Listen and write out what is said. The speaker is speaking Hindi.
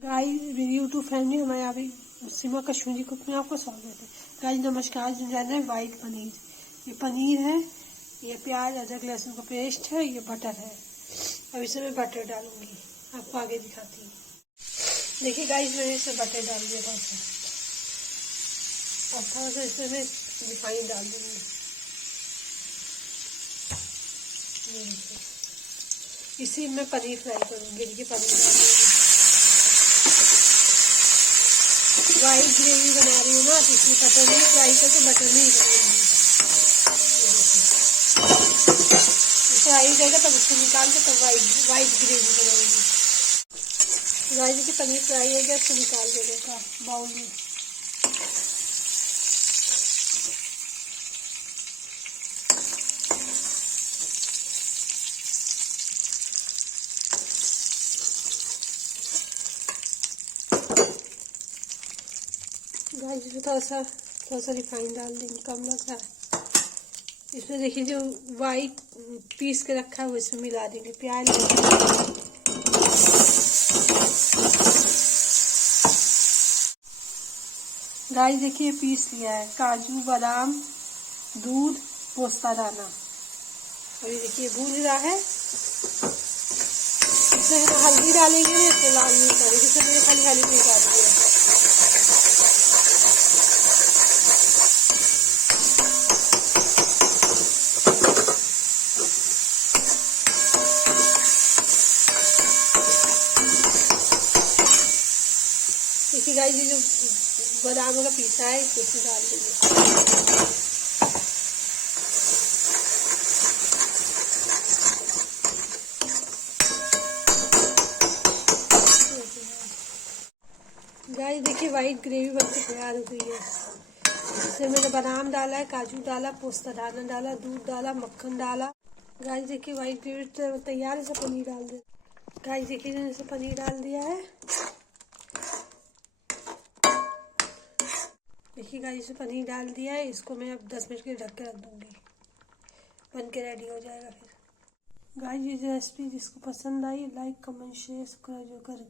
गाइस मेरी यूट्यूब फैमिली हमारे यहाँ पे सीमा कश्मीरी कुक में आपको स्वागत है। गाइस नमस्कार। जो जाना है वाइट पनीर, ये पनीर है, ये प्याज अदरक लहसुन का पेस्ट है, ये बटर है। अब इसमें मैं बटर डालूंगी, आपको आगे दिखाती हूँ। देखिए गाइस मैंने इसमें बटर डाल दिया थोड़ा सा, और थोड़ा सा इसमें मैं रिफाइंड डाल दूंगी। इसी में पनीर फ्राई करूँगी। देखिए पनीर डाल दूँगी। वाइट ग्रेवी बना रही हूँ ना, तो इसमें बटर नहीं फ्राई करके बटर में ही बनाऊंगी। फ्राई हो जाएगा तब उसको निकाल के तब वाइट ग्रेवी बनाऊंगी। गाइस की पनीर फ्राई हो गया, इसको निकाल देगा बाउल में। गाइस इसमें थोड़ा सा रिफाइंड डाल देंगे, कम लग रहा है। इसमें देखिए जो वाइट पीस के रखा है वो इसमें मिला देंगे। प्याज गाइस देखिए पीस लिया है, काजू बादाम दूध पोस्ता दाना। अभी देखिए भून रहा है। इसमें हम हल्दी डालेंगे ना, इसमें लाल नहीं करेंगे, इसमें मैंने खाली हल्दी नहीं डाली है। देखिए गाइस ये जो बादाम का पीसा है इसमें डाल देंगे। गाइस देखिए वाइट ग्रेवी बनके तैयार हो गई है। इसमें मैंने बादाम डाला है, काजू डाला, पोस्ता दाना डाला, दूध डाला, मक्खन डाला। गाइस देखिए वाइट ग्रेवी तैयार है। इसे पनीर डाल दे। गाइस देखिए मैंने इसे पनीर डाल दिया है। देखिए गाइस इसे पनीर डाल दिया है। इसको मैं अब 10 मिनट के लिए ढक के रख दूंगी, बन के रेडी हो जाएगा। फिर गाइस ये रेसिपी जिसको पसंद I like comment share subscribe कर